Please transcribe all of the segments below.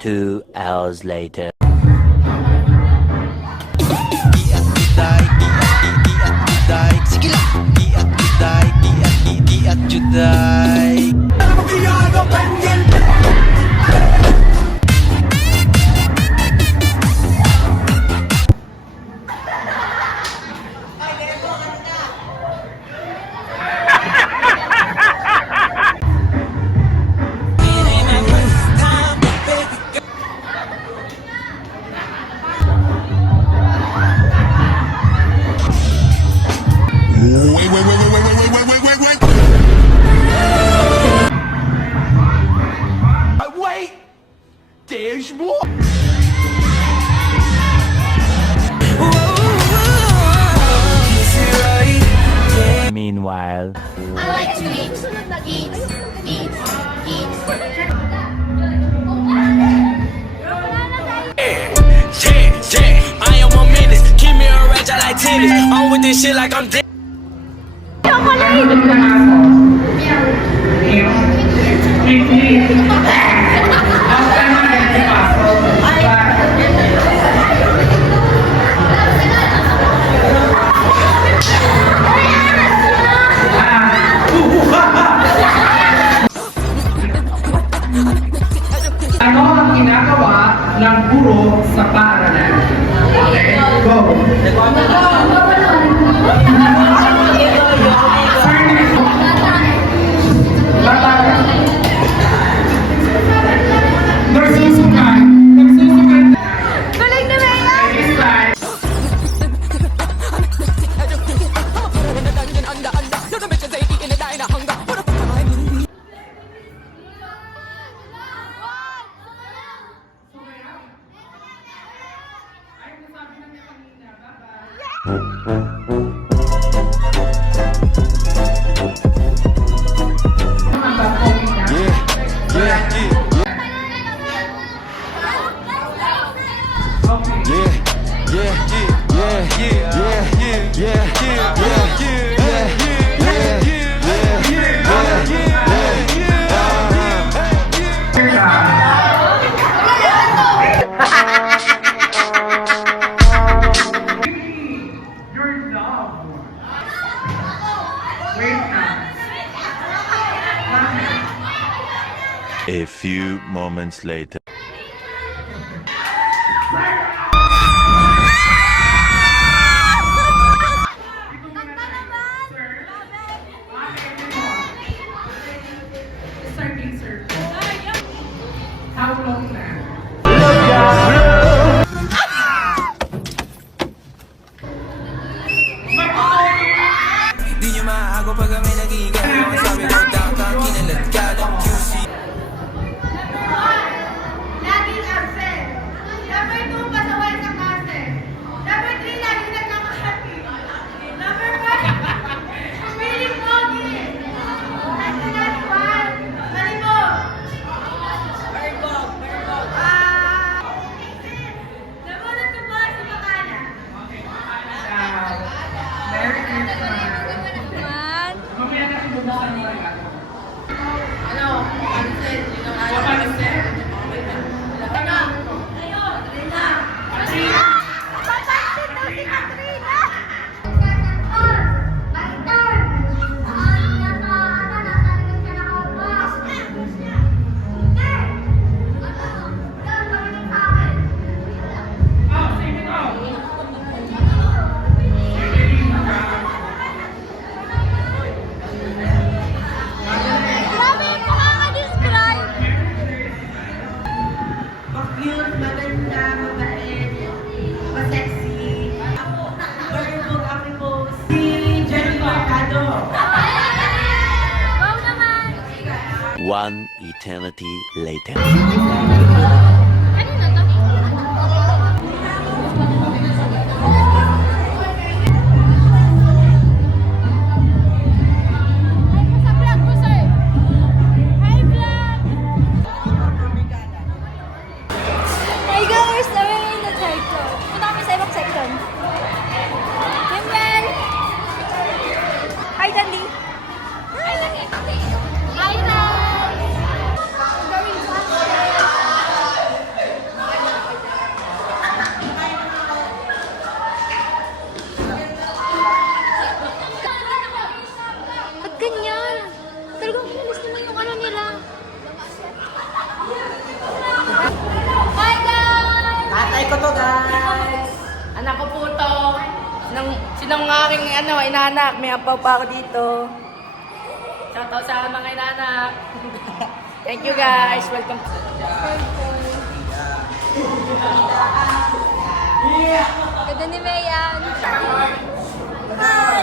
2 hours later. Sige lang! Iat juday. Wait! There's more! Meanwhile, I like to eat. Eat. Eat. Eat. Yeah, I am a menace. Keep me a rage, I like tennis. On with this shit like I'm dead. Ano ang ginagawa ng guro sa paaralan? Okay, go! Bata. Nagsusukan. Nagsusukan. Galing ni Mela! Slide. Your love. Wait na. a few moments later. Starting circle. How long na? Di nyo maago pag kami nag-iigaw. Sabi ko downtown, kinalat ka ng QC. Laging absent. Number 2, pasaway sa klase. Number 3, laging nagkakahati. Number 4, feeling pogi. And the last one, malibog. Namunod ko po si Makana. Merry Christmas. Mamaya na bubuksan mo lang. Ano? Absent. Papansin? Katrina! Papansin daw si Katrina! My turn! Oh, sige ko. Grabe, makaka-describe! Cute, maganda, mabait, masexy. Verbal kami po si Jenny Mercado. Wow naman! One eternity later. Ano na to? Sa vlog ko, sir. Hi, vlog! Hi, guys! Kami ngayon na section. Punta kami sa ibang section. Himran! Hi, Dandy! Hi, Dandy! Hi, Dandy! Sinong aking inanak? May apaw pa ako dito. Shoutout sa mga inanak. Thank you guys. Welcome. Ganda ni Mayan. Hi!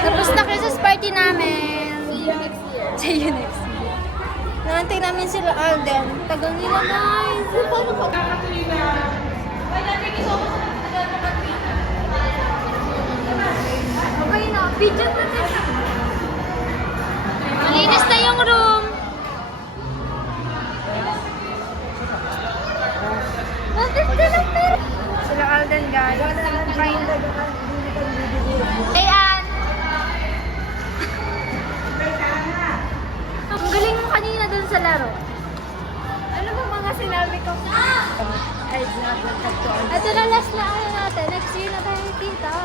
Tapos na Christmas party namin. See you next year. Nantay namin sila Alden. Tagal nila guys. Paano ka? Okay na. Video na tayo. Malinis na yung room. Sila Alden guys. Hey Ann! Ang galing mo kanina dun sa laro. Ano ba mga sinabi ko? Ito na last na ano natin. Next year na tayo tita.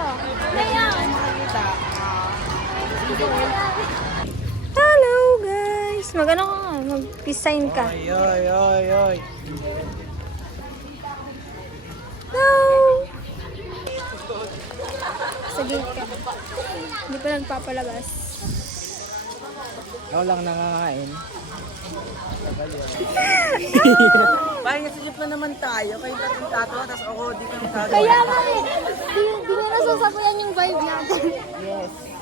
Ngayon. Hello guys! Mag-ano ka nga? Mag-design ka. Oy. No! Sa gate ka. Hindi pa nagpapalabas. Ako lang nakakain. Parang nasilip na naman tayo. Kayo tatlong tatawa, tapos ako di ko nagtatawa. Kaya nga eh. Di nyo nasasakuyan yung vibe natin. Yes.